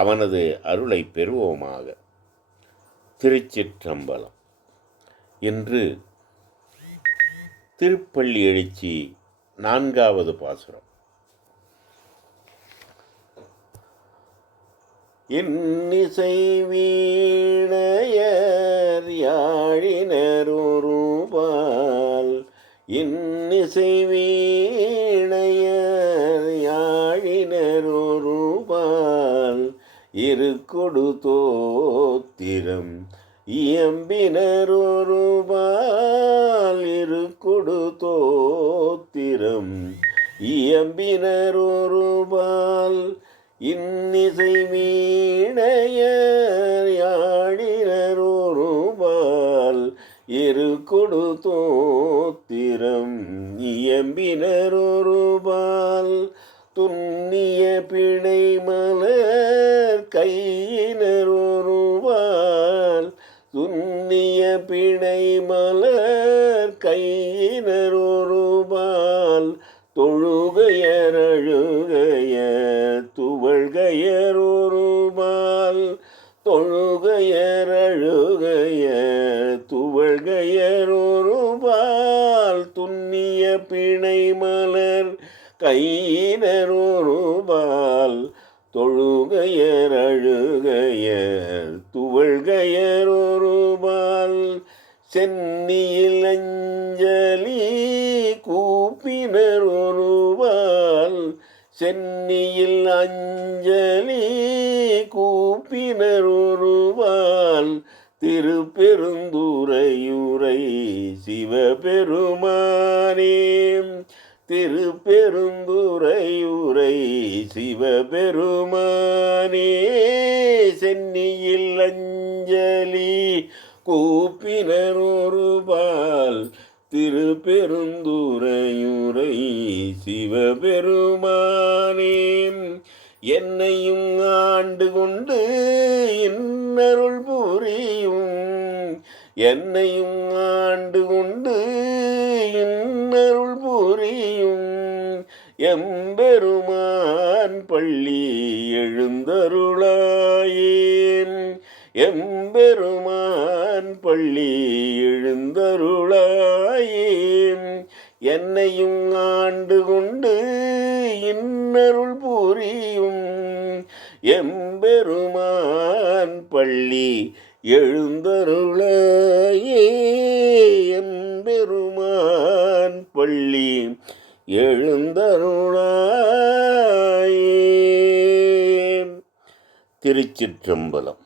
அவனது அருளை பெறுவோமாக. திருச்சிற்றம்பலம். இன்று திருப்பள்ளி எழுச்சி நான்காவது பாசுரம். இன்னிசை வீணையர் யாழினர் ஒருபால் இன்னிசை வீ இரு கொடு தோத்திரம் இயம்பினர் இரு கொடு தோத்திரம் இன்னிசை வீணையர் யாழினர் ஒருபால் இரு கொடு தோத்திரம் இயம்பினர் ஒருபால் துண்ணிய பிணை மலர் கையினருவால் துன்னிய பிணை மலர் கையினருவால் தொழுகையரழுகைய துவழ்கையருவால் தொழுகையரழுகைய துவழ்கையருவால் துன்னிய பிணை மலர் கையினருவால் தொழுகையர் அழுகையர் துவழ்கையர் ஒருபால் சென்னியில் அஞ்சலி கூப்பினர் ஒருவால் சென்னியில் அஞ்சலி கூப்பினர் ஒருவால் திருப்பெருந்துரையுரை சிவபெருமானே. திருப்பெருந்துரையுரை சிவபெருமானே சென்னியில் அஞ்சலி கூப்பினர் ஒருபால் திருப்பெருந்துரையுரை சிவபெருமானே என்னையும் ஆண்டு கொண்டு இன்னருள் புரியும். என்னையும் ஆண்டு கொண்டு இன்னருள் புரியும் எம்பெருமான் பள்ளி எழுந்தருளாயேன். எம்பெருமான் பள்ளி எழுந்தருளாயேன். என்னையும் ஆண்டு கொண்டு இன்னருள் புரியும். எம்பெருமான் பள்ளி எழுந்தருளாயே. எம்பெருமான் பள்ளி எழுந்தருளாயே. திருச்சிற்றம்பலம்.